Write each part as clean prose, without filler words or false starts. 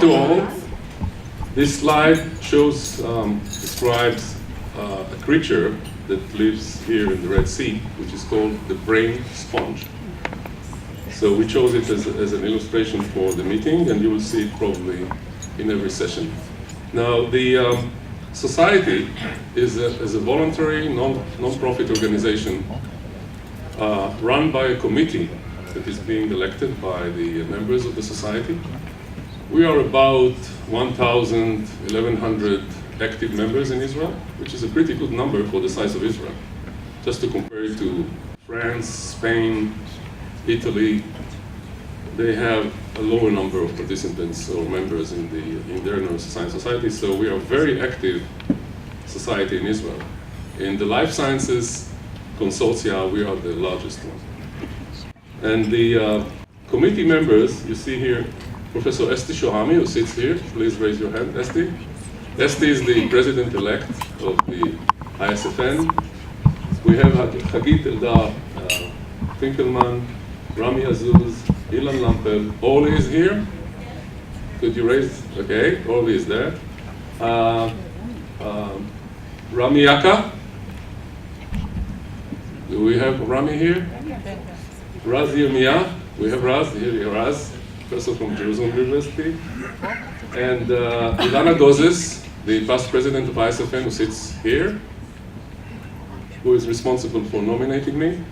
to all. This slide describes a creature that lives here in the Red Sea, which is called the brain sponge. So we chose it as an illustration for the meeting, and you will see it probably in every session. Now, the society is a voluntary, non-profit organization run by a committee that is being elected by the members of the society. We are about 1,000, 1,100 active members in Israel, which is a pretty good number for the size of Israel. Just to compare it to France, Spain, Italy, they have a lower number of participants or members in their neuroscience society, so we are a very active society in Israel. In the life sciences consortia, we are the largest one. And the committee members, you see here, Professor Esti Shohami, who sits here. Please raise your hand, Esti. Esti is the president-elect of the ISFN. We have Hagit Eldar Finkelman, Rami Azuz, Ilan Lampel. Orly is here. Could you raise? Okay, Orly is there. Rami Yaka. Do we have Rami here? Raz Yirmiyah. We have Raz. Here, Raz. Professor from Jerusalem University, and Ilana Gozes, the past president of ISFN, who sits here, who is responsible for nominating me,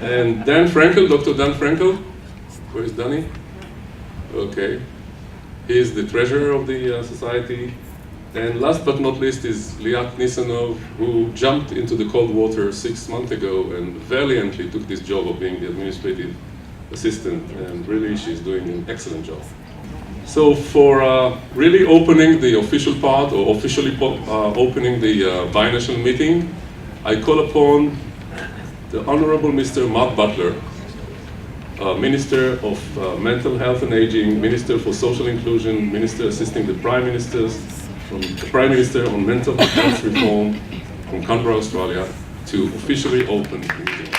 and Dan Frankel, Dr. Dan Frankel. Where is Danny? Okay, he is the treasurer of the society, and last but not least is Liat Nisanov, who jumped into the cold water 6 months ago and valiantly took this job of being the administrative assistant, and really she's doing an excellent job. So for really opening the official part, or officially opening the Binational meeting, I call upon the Honorable Mr. Mark Butler, Minister of Mental Health and Aging, Minister for Social Inclusion, Minister assisting the Prime Minister on Mental Health Reform from Canberra, Australia, to officially open the meeting.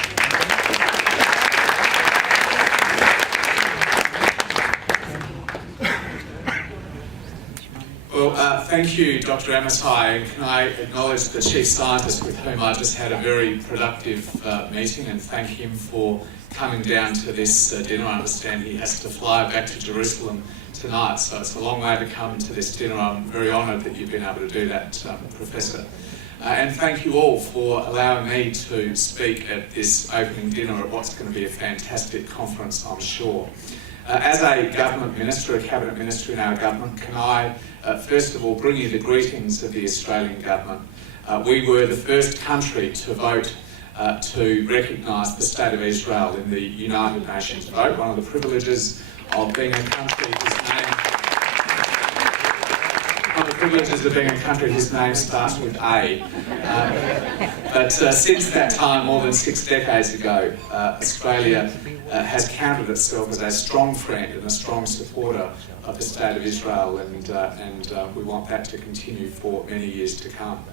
Thank you, Dr. Amasai. Can I acknowledge the Chief Scientist with whom I just had a very productive meeting, and thank him for coming down to this dinner. I understand he has to fly back to Jerusalem tonight, so it's a long way to come to this dinner. I'm very honoured that you've been able to do that, Professor. And thank you all for allowing me to speak at this opening dinner at what's going to be a fantastic conference, I'm sure. As a government minister, a cabinet minister in our government, can I first of all bring you the greetings of the Australian government. We were the first country to vote to recognise the State of Israel in the United Nations vote. One of the privileges of being a country whose name starts with A. But since that time, more than 6 decades ago, Australia has counted itself as a strong friend and a strong supporter of the State of Israel, and we want that to continue for many years to come.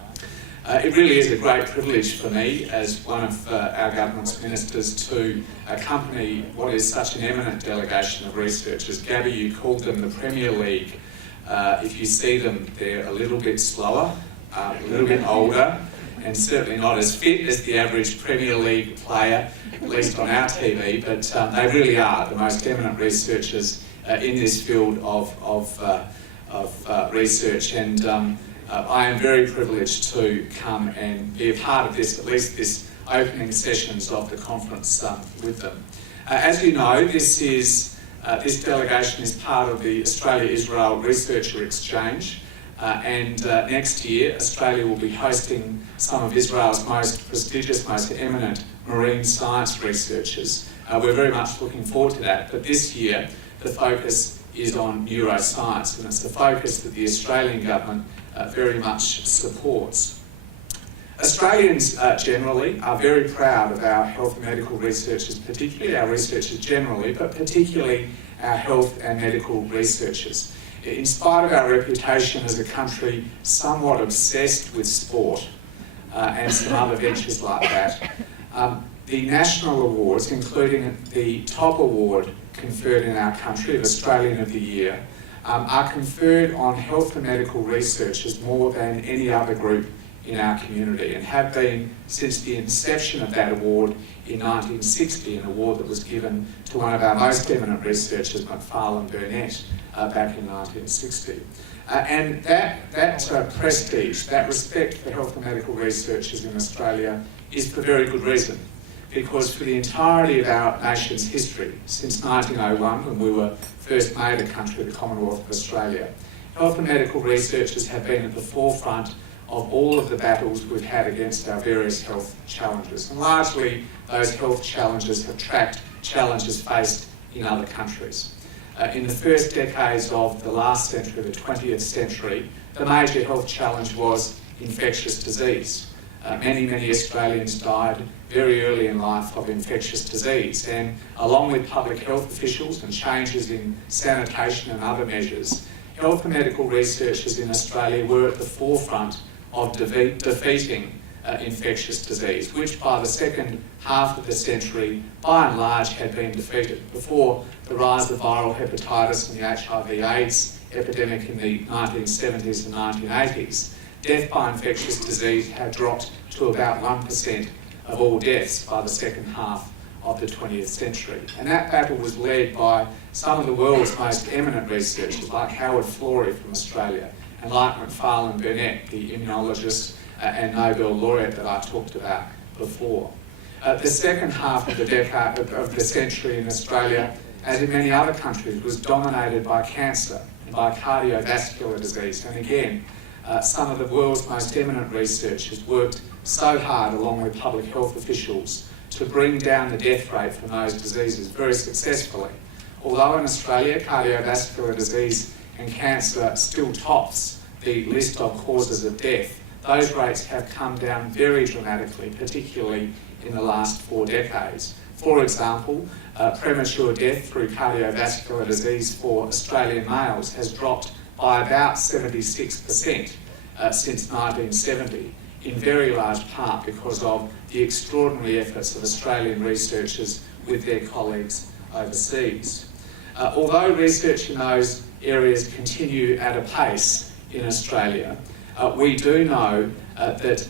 It really is a great privilege for me as one of our government's ministers to accompany what is such an eminent delegation of researchers. Gabby, you called them the Premier League. If you see them, they're a little bit slower, a little bit older, and certainly not as fit as the average Premier League player, at least on our TV, but they really are the most eminent researchers in this field of research, and I am very privileged to come and be a part of this, at least this opening sessions of the conference with them. As you know, this delegation is part of the Australia-Israel Researcher Exchange, and next year Australia will be hosting some of Israel's most prestigious, most eminent marine science researchers. We're very much looking forward to that, but this year the focus is on neuroscience, and it's the focus that the Australian government very much supports. Australians generally are very proud of our health and medical researchers, particularly our researchers generally, but particularly our health and medical researchers. In spite of our reputation as a country somewhat obsessed with sport and some other ventures like that, the national awards, including the top award conferred in our country of Australian of the Year, are conferred on health and medical researchers more than any other group in our community, and have been since the inception of that award in 1960, an award that was given to one of our most eminent researchers, Macfarlane Burnett, back in 1960. And that prestige, that respect for health and medical researchers in Australia is for very good reason. Because for the entirety of our nation's history, since 1901, when we were first made a country, the Commonwealth of Australia, health and medical researchers have been at the forefront of all of the battles we've had against our various health challenges. And largely, those health challenges have tracked challenges faced in other countries. In the first decades of the last century, the 20th century, the major health challenge was infectious disease. Many Australians died very early in life of infectious disease, and along with public health officials and changes in sanitation and other measures, health and medical researchers in Australia were at the forefront of defeating infectious disease, which by the second half of the century, by and large, had been defeated. Before the rise of viral hepatitis and the HIV/AIDS epidemic in the 1970s and 1980s, death by infectious disease had dropped to about 1% of all deaths by the second half of the 20th century. And that battle was led by some of the world's most eminent researchers, like Howard Florey from Australia, and like Macfarlane Burnett, the immunologist and Nobel laureate that I talked about before. The second half of the decade of the century in Australia, as in many other countries, was dominated by cancer and by cardiovascular disease. And again, some of the world's most eminent researchers worked so hard, along with public health officials, to bring down the death rate from those diseases very successfully. Although in Australia, cardiovascular disease and cancer still tops the list of causes of death, those rates have come down very dramatically, particularly in the last 4 decades. For example, premature death through cardiovascular disease for Australian males has dropped by about 76% since 1970, in very large part because of the extraordinary efforts of Australian researchers with their colleagues overseas. Although research in those areas continue at a pace in Australia, we do know that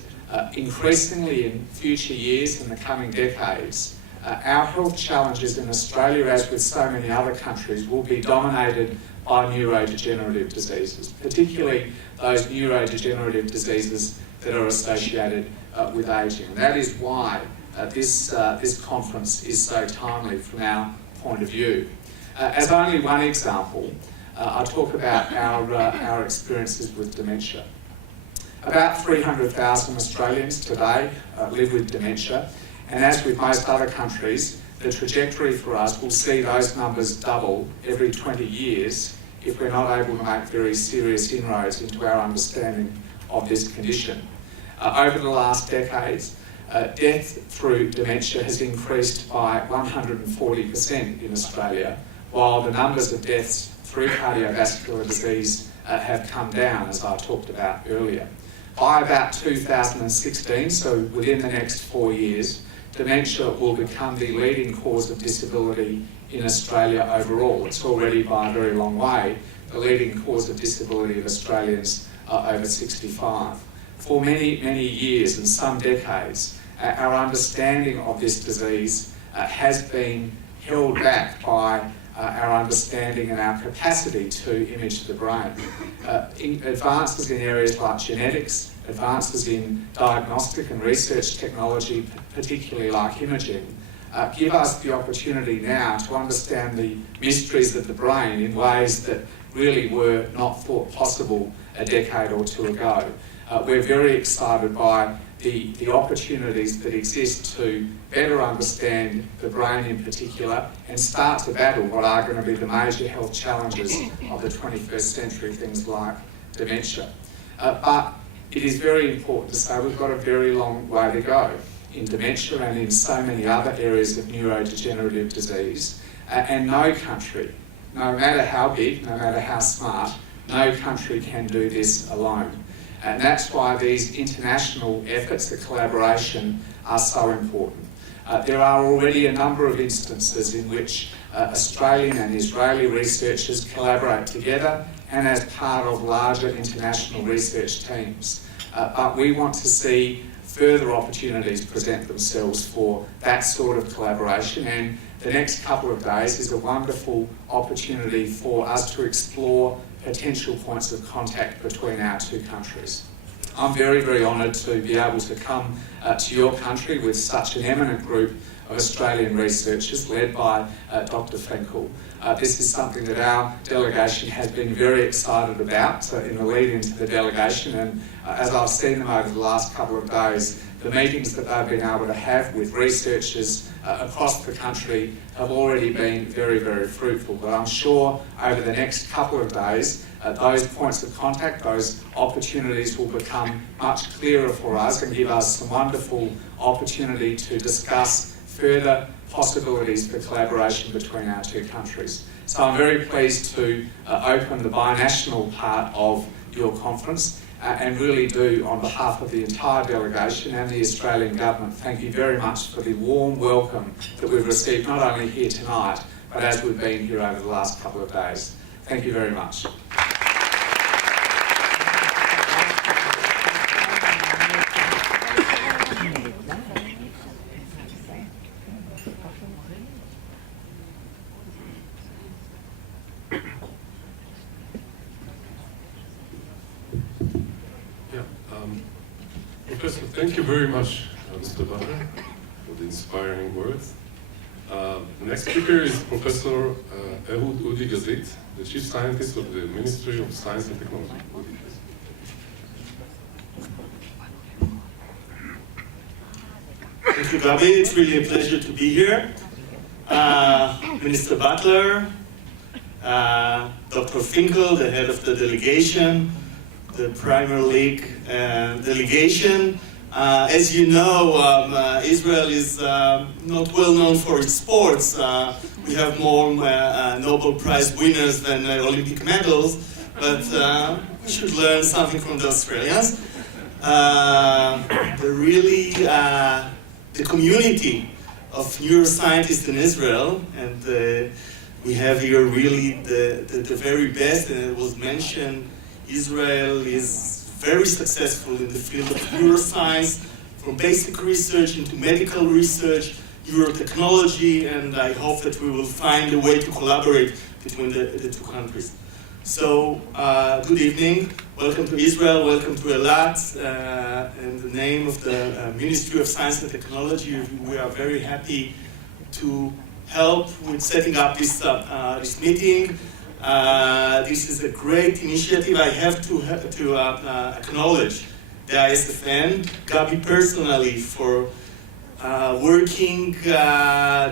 increasingly in future years, in the coming decades, our health challenges in Australia, as with so many other countries, will be dominated by neurodegenerative diseases, particularly those neurodegenerative diseases that are associated with ageing. And that is why this conference is so timely from our point of view. As only one example, I'll talk about our experiences with dementia. About 300,000 Australians today live with dementia, and as with most other countries, the trajectory for us will see those numbers double every 20 years if we're not able to make very serious inroads into our understanding of this condition. Over the last decades, death through dementia has increased by 140% in Australia, while the numbers of deaths through cardiovascular disease have come down, as I talked about earlier. By about 2016, so within the next 4 years, dementia will become the leading cause of disability in Australia overall. It's already by a very long way the leading cause of disability of Australians over 65. For many years and some decades, our understanding of this disease has been held back by our understanding and our capacity to image the brain. Advances in areas like genetics, advances in diagnostic and research technology, particularly like imaging, give us the opportunity now to understand the mysteries of the brain in ways that really were not thought possible a decade or two ago. We're very excited by the opportunities that exist to better understand the brain in particular and start to battle what are going to be the major health challenges of the 21st century, things like dementia. But it is very important to say we've got a very long way to go in dementia and in so many other areas of neurodegenerative disease. And no country, no matter how big, no matter how smart, no country can do this alone. And that's why these international efforts, the collaboration, are so important. there are already a number of instances in which Australian and Israeli researchers collaborate together and as part of larger international research teams. But we want to see further opportunities present themselves for that sort of collaboration, and the next couple of days is a wonderful opportunity for us to explore potential points of contact between our two countries. I'm very, very honoured to be able to come to your country with such an eminent group of Australian researchers led by Dr. Finkel. This is something that our delegation has been very excited about in the lead into the delegation, and as I've seen them over the last couple of days, the meetings that they've been able to have with researchers across the country have already been very, very fruitful. But I'm sure over the next couple of days, those points of contact, those opportunities will become much clearer for us and give us some wonderful opportunity to discuss further possibilities for collaboration between our two countries. So I'm very pleased to open the binational part of your conference and really do, on behalf of the entire delegation and the Australian government, thank you very much for the warm welcome that we've received not only here tonight, but as we've been here over the last couple of days. Thank you very much. Professor, thank you very much, Mr. Butler, for the inspiring words. The next speaker is Professor Ehud Udi Gazit, the Chief Scientist of the Ministry of Science and Technology. Thank you, Gabi. It's really a pleasure to be here. Minister Butler, Dr. Finkel, the head of the delegation, the Premier League delegation. As you know, Israel is not well known for its sports. We have more Nobel Prize winners than Olympic medals, but we should learn something from the Australians. The community of neuroscientists in Israel, and we have here really the very best, and it was mentioned, Israel is very successful in the field of neuroscience, from basic research into medical research, neurotechnology, and I hope that we will find a way to collaborate between the two countries. So, good evening, welcome to Israel, welcome to Eilat. In the name of the Ministry of Science and Technology, we are very happy to help with setting up this meeting. This is a great initiative. I have to acknowledge the ISFN, Gabi personally, for working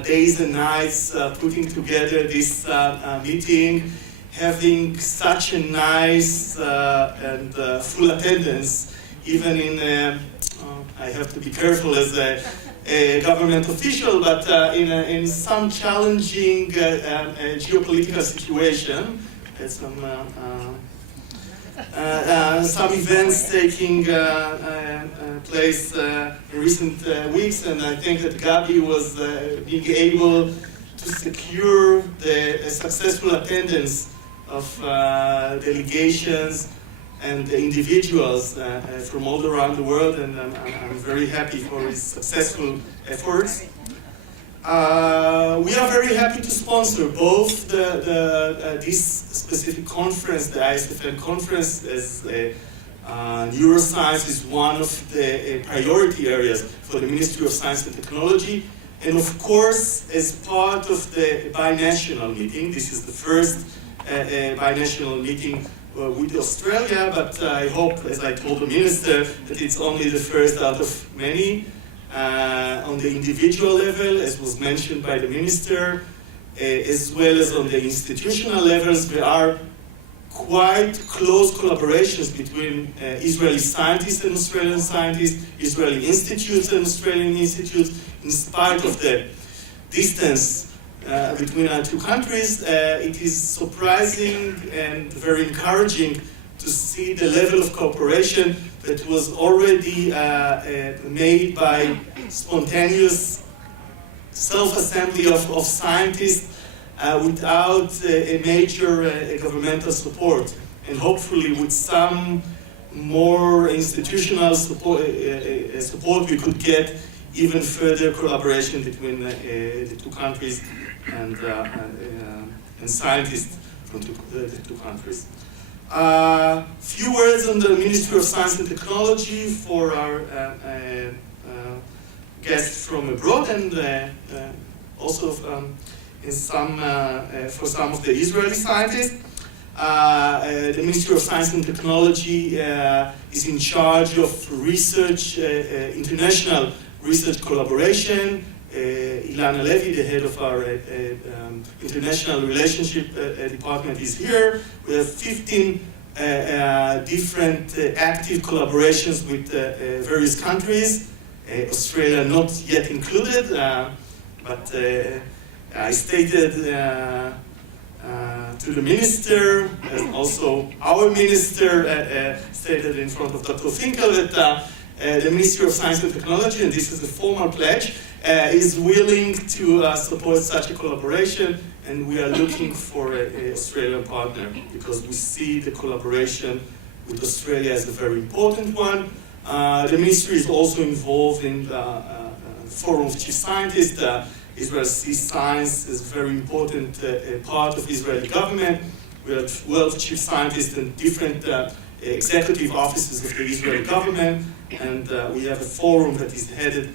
days and nights, putting together this meeting, having such a nice and full attendance, even in, I have to be careful as a government official, but in some challenging geopolitical situation, some events taking place in recent weeks, and I think that Gabi was being able to secure the successful attendance of delegations and individuals from all around the world, and I'm very happy for his successful efforts. We are very happy to sponsor both this specific conference, the ISFN conference, as neuroscience is one of the priority areas for the Ministry of Science and Technology, and of course, as part of the binational meeting. This is the first binational meeting with Australia, but I hope, as I told the Minister, that it's only the first out of many. On the individual level, as was mentioned by the Minister, as well as on the institutional levels, there are quite close collaborations between Israeli scientists and Australian scientists, Israeli institutes and Australian institutes, in spite of the distance between our two countries. It is surprising and very encouraging to see the level of cooperation that was already made by spontaneous self-assembly of scientists without a major governmental support, and hopefully with some more institutional support, we could get even further collaboration between the two countries and scientists from the two countries. Few words on the Ministry of Science and Technology for our guests from abroad, and also for some of the Israeli scientists. The Ministry of Science and Technology is in charge of research, international research collaboration. Ilana Levy, the head of our international relationship department, is here. We have 15 different active collaborations with various countries, Australia not yet included, but I stated to the minister, and also our minister stated in front of Dr. Finkel, that the Ministry of Science and Technology, and this is a formal pledge, is willing to support such a collaboration, and we are looking for an Australian partner because we see the collaboration with Australia as a very important one. The ministry is also involved in the Forum of Chief Scientists. Israel sees science as a very important part of Israeli government. We have 12 chief scientists in different executive offices of the Israeli government, and we have a forum that is headed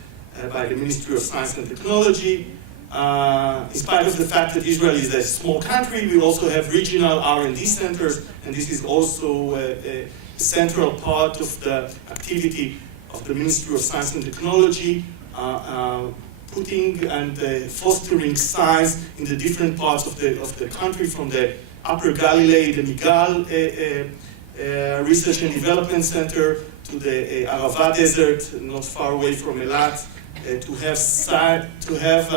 by the Ministry of Science and Technology. In spite of the fact that Israel is a small country, we also have regional R&D centers, and this is also a central part of the activity of the Ministry of Science and Technology, putting and fostering science in the different parts of the country, from the Upper Galilee, the Migal Research and Development Center, to the Arava Desert, not far away from Eilat, to have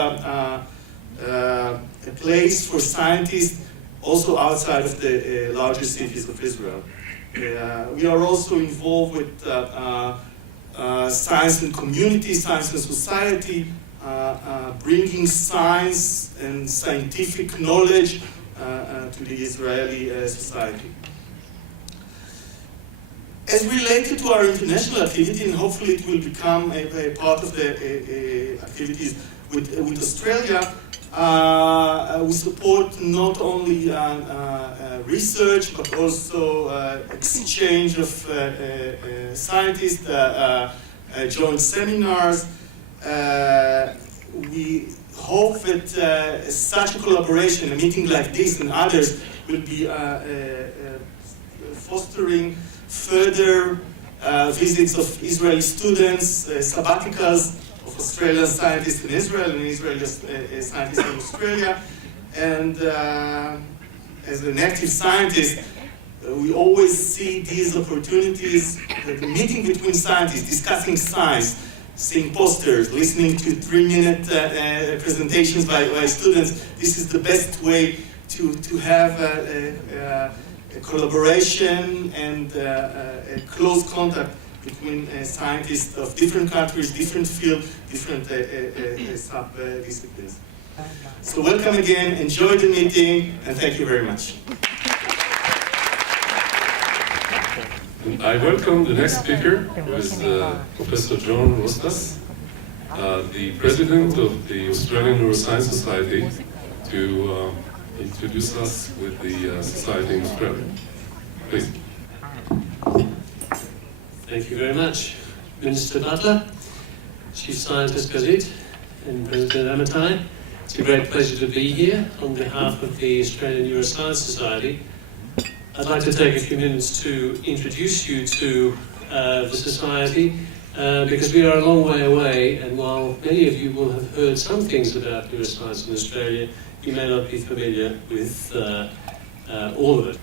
a place for scientists also outside of the larger cities of Israel. We are also involved with science and community, science and society, bringing science and scientific knowledge to the Israeli society. As related to our international activity, and hopefully it will become a part of the activities with Australia, we support not only research, but also exchange of scientists, joint seminars. We hope that such a collaboration, a meeting like this and others, will be fostering further visits of Israeli students, sabbaticals of Australian scientists in Israel and Israeli scientists in Australia. And as an active scientist, we always see these opportunities, the meeting between scientists, discussing science, seeing posters, listening to 3-minute presentations by students. This is the best way to have a collaboration and a close contact between scientists of different countries, different fields, different sub-disciplines. So welcome again, enjoy the meeting, and thank you very much. I welcome the next speaker, who is Professor John Rostas, the president of the Australian Neuroscience Society, to introduce us with the society in Australia. Please. Thank you very much, Minister Butler, Chief Scientist Gazit, and President Amatai. It's a great pleasure to be here on behalf of the Australian Neuroscience Society. I'd like to take a few minutes to introduce you to the Society, because we are a long way away, and while many of you will have heard some things about neuroscience in Australia, you may not be familiar with all of it.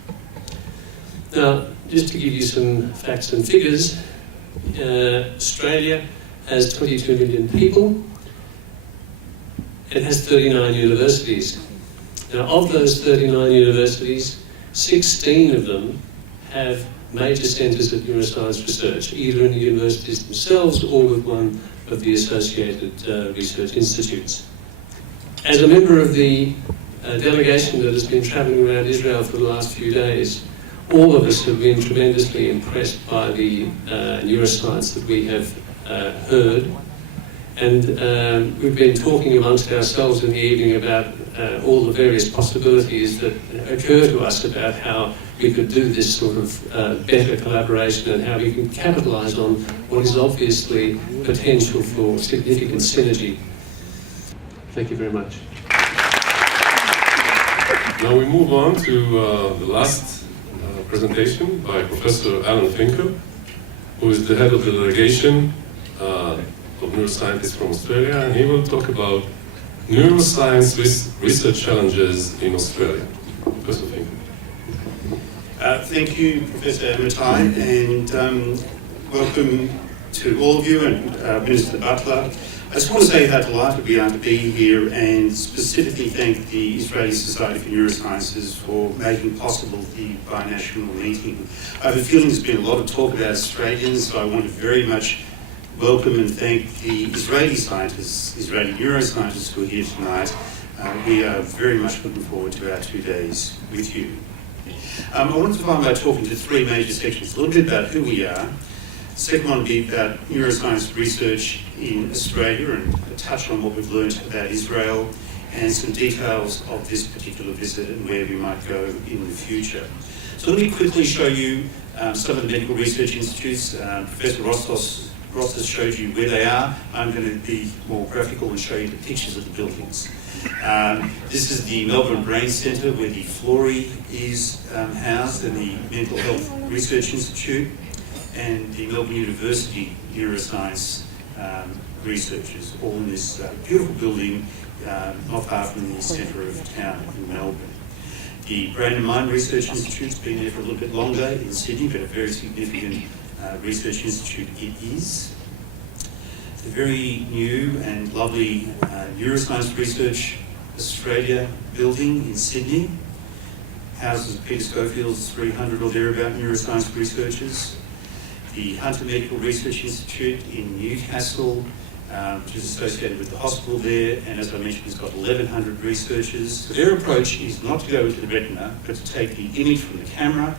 Now, just to give you some facts and figures, Australia has 22 million people. It has 39 universities. Now, of those 39 universities, 16 of them have major centres of neuroscience research, either in the universities themselves or with one of the associated research institutes. As a member of the delegation that has been travelling around Israel for the last few days, all of us have been tremendously impressed by the neuroscience that we have heard. And we've been talking amongst ourselves in the evening about all the various possibilities that occur to us about how we could do this sort of better collaboration and how we can capitalise on what is obviously potential for significant synergy. Thank you very much. Now we move on to the last presentation by Professor Alan Finkel, who is the head of the delegation of neuroscientists from Australia, and he will talk about neuroscience research challenges in Australia. Professor Finkel. Thank you, Professor Amatai, and welcome to all of you and Minister Butler. I just want to say how delighted we are to be here and specifically thank the Israeli Society for Neurosciences for making possible the binational meeting. I have a feeling there's been a lot of talk about Australians, so I want to very much welcome and thank the Israeli scientists, Israeli neuroscientists who are here tonight. We are very much looking forward to our 2 days with you. I wanted to start by talking to three major sections, a little bit about who we are. The second one will be about neuroscience research in Australia and a touch on what we've learned about Israel and some details of this particular visit and where we might go in the future. So let me quickly show you some of the medical research institutes. Professor Rostos showed you where they are. I'm going to be more graphical and show you the pictures of the buildings. This is the Melbourne Brain Centre where the Florey is housed and the Mental Health Research Institute, and the Melbourne University Neuroscience researchers, all in this beautiful building not far from the centre of town in Melbourne. The Brain and Mind Research Institute's been there for a little bit longer in Sydney, but a very significant research institute it is. The very new and lovely Neuroscience Research Australia building in Sydney houses Peter Schofield's 300 or thereabout neuroscience researchers. The Hunter Medical Research Institute in Newcastle, which is associated with the hospital there, and as I mentioned, has got 1,100 researchers. Their approach is not to go into the retina, but to take the image from the camera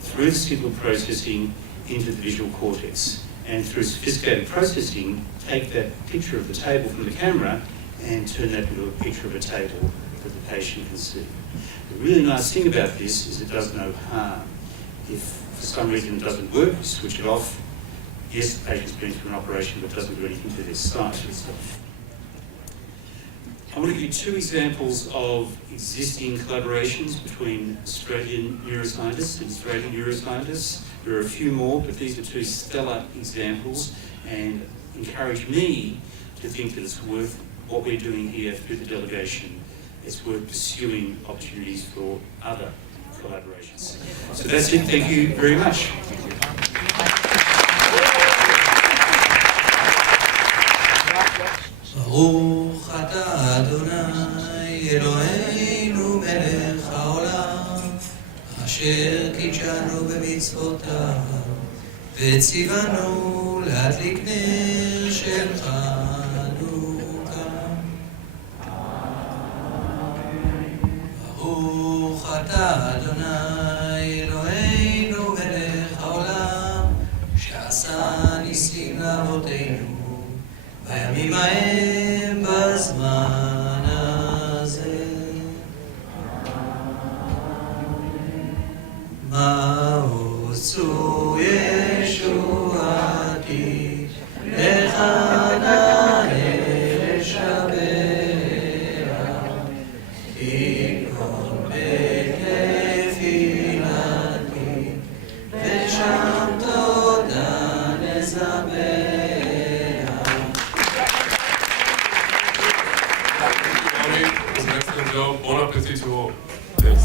through the signal processing into the visual cortex, and through sophisticated processing, take that picture of the table from the camera and turn that into a picture of a table that the patient can see. The really nice thing about this is it does no harm. If for some reason it doesn't work, you switch it off. Yes, the patient's been through an operation, but it doesn't do anything to their sight. I want to give you two examples of existing collaborations between Australian neuroscientists and Israeli neuroscientists. There are a few more, but these are two stellar examples and encourage me to think that it's worth what we're doing here through the delegation. It's worth pursuing opportunities for other collaborations. So that's it. Thank you very much. ברוך אתה אדוני אלוהינו מלך העולם אשר קידשנו במצוותיו וציוונו להדליק נר של חנוכה. ברוך אתה אדוני אלוהינו מלך העולם שעשה ניסים לאבותינו בימים ההם בזמן הזה. מעוזו ישועתי לך נאה לשבח תקרון בית תפילתי ושם תודה נזמר. Bon appétit to all. Thanks.